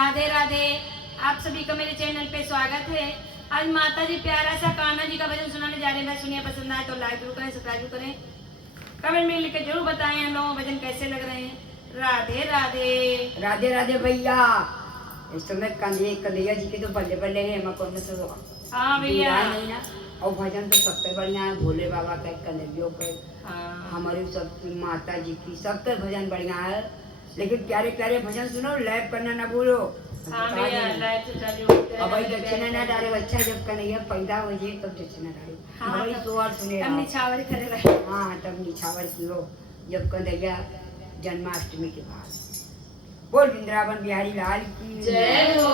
राधे राधे। आप सभी का मेरे चैनल पे स्वागत है। आज माता जी प्यारा सा कान्हा जी का भजन सुनाने जा रहे हैं। सुनिए, पसंद आए तो लाइक जरूर करें, सब्सक्राइब करें, कमेंट में लिख के जरूर बताएं हम लोगों को भजन कैसे लग रहे हैं। राधे राधे। राधे राधे भैया। इस समय कन्हैया जी के तो बल्ले बल्ले है, मैं कौन सा हाँ भैया। नहीं ना। और भजन तो सबसे बढ़िया है, भोले बाबा का, कन्हैया के, हाँ हमारी सब माता जी की, सबके भजन बढ़िया है। लेकिन प्यारे प्यारे भजन सुनो, लैप करना ना भूलो। हाँ भैया, लाइक सब्सक्राइब अब भाई दक्षिणा ना डाले, अच्छा जब कन्हैया पैदा हो जाए तब दक्षिणा डाले। हाँ, हमारी सोवार सुने हम निछावर करे। हाँ, तब निछावर की हो, जब कन्हैया जन्माष्टमी के बाद। बोल वृंदावन बिहारी लाल की जय हो।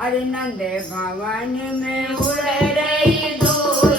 अरे नंद भवन में उड़ रही दूर